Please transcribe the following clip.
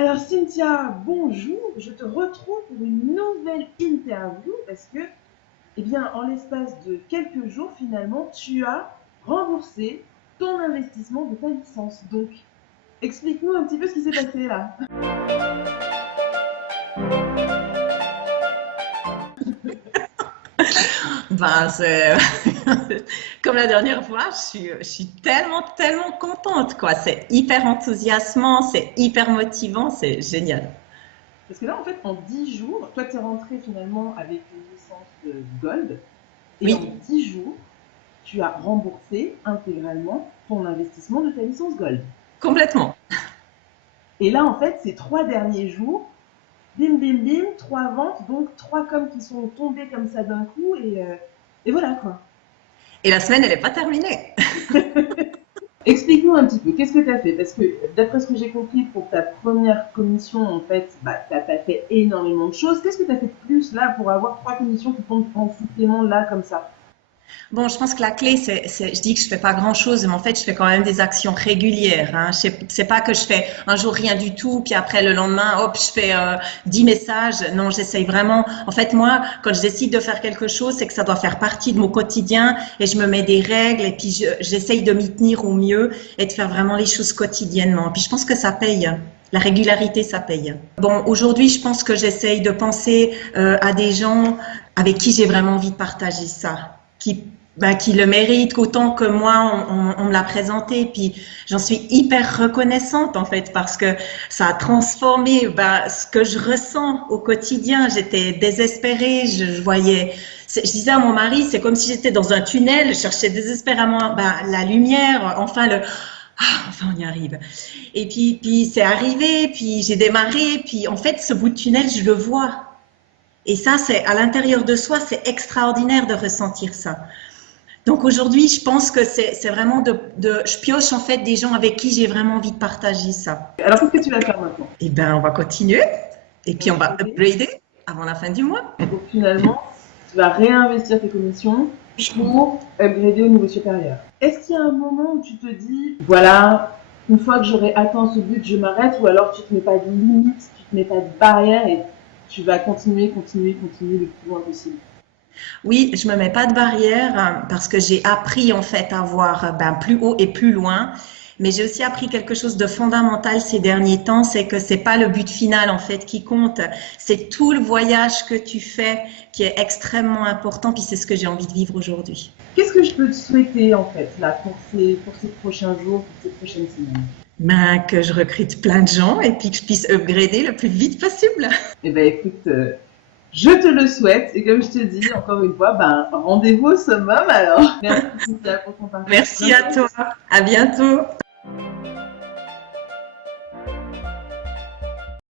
Alors Cynthia, bonjour, je te retrouve pour une nouvelle interview parce que, eh bien, en l'espace de quelques jours, finalement, tu as remboursé ton investissement de ta licence. Donc, explique-nous un petit peu ce qui s'est passé là. C'est comme la dernière fois, je suis tellement contente, quoi. C'est hyper enthousiasmant, c'est hyper motivant, c'est génial. Parce que là, en fait, en 10 jours, toi, tu es rentré finalement avec une licence de Gold et en Oui, 10 jours, tu as remboursé intégralement ton investissement de ta licence Gold. complètement. Et là, en fait, ces 3 derniers jours, bim, bim, bim, 3 ventes, donc 3 coms qui sont tombés comme ça d'un coup, et voilà quoi. Et la semaine, elle n'est pas terminée. Explique-nous un petit peu, qu'est-ce que tu as fait? Parce que d'après ce que j'ai compris, pour ta première commission, en fait, bah, tu n'as pas fait énormément de choses. Qu'est-ce que tu as fait de plus là pour avoir 3 commissions qui tombent en supplément là comme ça? Bon, je pense que la clé, je dis que je fais pas grand-chose, mais en fait, je fais quand même des actions régulières, hein. C'est pas que je fais un jour rien du tout, puis après le lendemain, hop, je fais 10 messages. Non, j'essaye vraiment. En fait, moi, quand je décide de faire quelque chose, c'est que ça doit faire partie de mon quotidien et je me mets des règles et puis j'essaye de m'y tenir au mieux et de faire vraiment les choses quotidiennement. Puis je pense que ça paye. La régularité, ça paye. Bon, aujourd'hui, je pense que j'essaye de penser à des gens avec qui j'ai vraiment envie de partager ça, qui le mérite qu'autant que moi on me l'a présenté, puis j'en suis hyper reconnaissante en fait parce que ça a transformé ce que je ressens au quotidien. J'étais désespérée, je voyais, je disais à mon mari, c'est comme si j'étais dans un tunnel, je cherchais désespérément la lumière, enfin on y arrive. Et puis c'est arrivé, puis j'ai démarré, puis en fait ce bout de tunnel je le vois. Et ça, c'est à l'intérieur de soi, c'est extraordinaire de ressentir ça. Donc aujourd'hui, je pense que c'est vraiment je pioche en fait des gens avec qui j'ai vraiment envie de partager ça. Alors qu'est-ce que tu vas faire maintenant? Eh ben, on va continuer et Tu vas puis on va upgrader. upgrader avant la fin du mois. Donc finalement, tu vas réinvestir tes commissions pour upgrader au niveau supérieur. Est-ce qu'il y a un moment où tu te dis, voilà, une fois que j'aurai atteint ce but, je m'arrête, ou alors tu te mets pas de limite, tu te mets pas de barrière et tu vas continuer, continuer, continuer le plus loin possible? Oui, je me mets pas de barrière parce que j'ai appris en fait à voir plus haut et plus loin. Mais j'ai aussi appris quelque chose de fondamental ces derniers temps, c'est que c'est pas le but final en fait qui compte, c'est tout le voyage que tu fais qui est extrêmement important. Puis c'est ce que j'ai envie de vivre aujourd'hui. Qu'est-ce que je peux te souhaiter en fait là pour ces prochains jours, pour ces prochaines semaines? Que je recrute plein de gens et puis que je puisse upgrader le plus vite possible. Eh ben écoute, je te le souhaite et comme je te dis encore une fois, ben rendez-vous au summum alors. Merci Cynthia pour ton partage. Merci à toi. À bientôt.